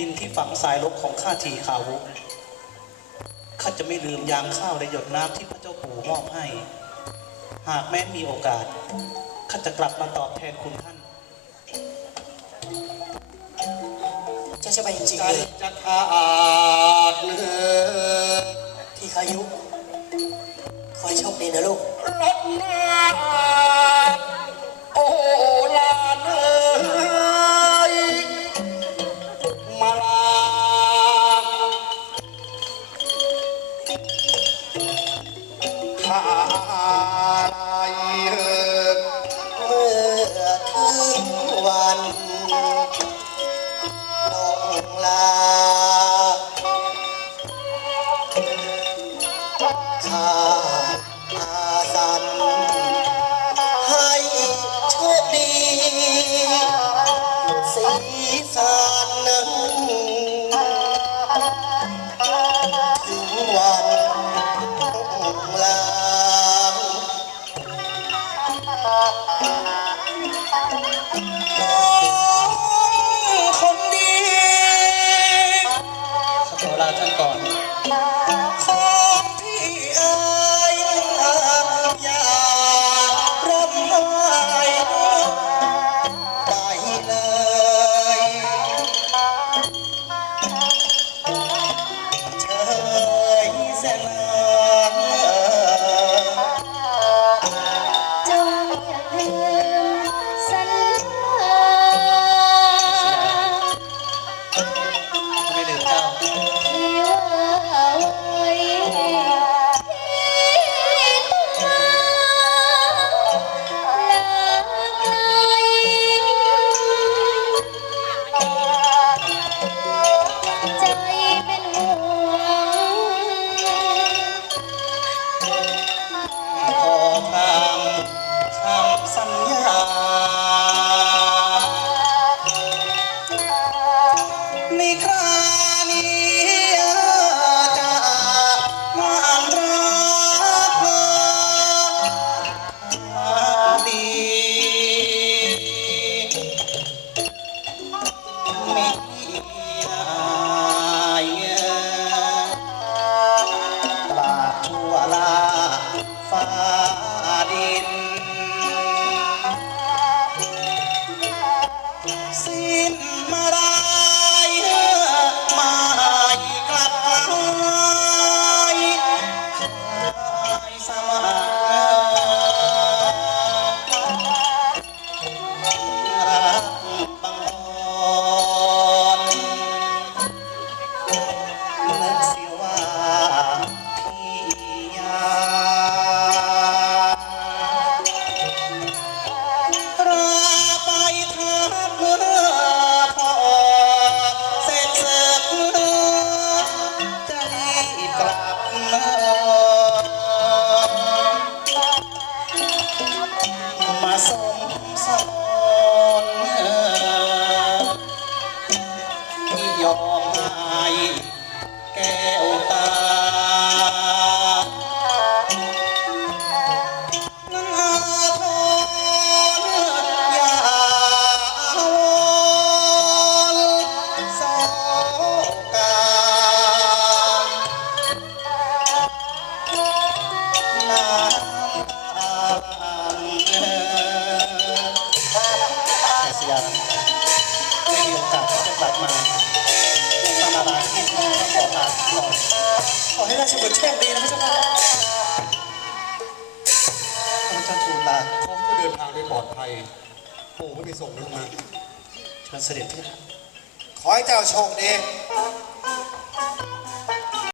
ดินที่ฝังสายลบของข้าทีขาวุข้าจะไม่ลืมยางข้าวและหยดน้ำที่พระเจ้าปู่มอบให้ หากแม้นมีโอกาสข้าจะกลับมาตอบแทนคุณท่านเจ้าจะไปจริงใจๆเลยจะขาดเลือพี่ขายุขอให้โชคดีนะลูก รถ ข้ สิ้นมาลา ยอมให้แก้วตานั้นอาทรอย่าวอนโศกาน้ำตาแพทย์สยามไม่มีโอกาสจะกลับมาาลาที่ขอลาก่อขอให้ราชบุตรโชคดีนะพระเจ้าค่ะข้าพเจ้าทูลลาขอให้เดินทางได้ปลอดภัยปู่ก็ไปส่งลงมาเชิญเสด็จที่รักขอให้เจ้าโชคดี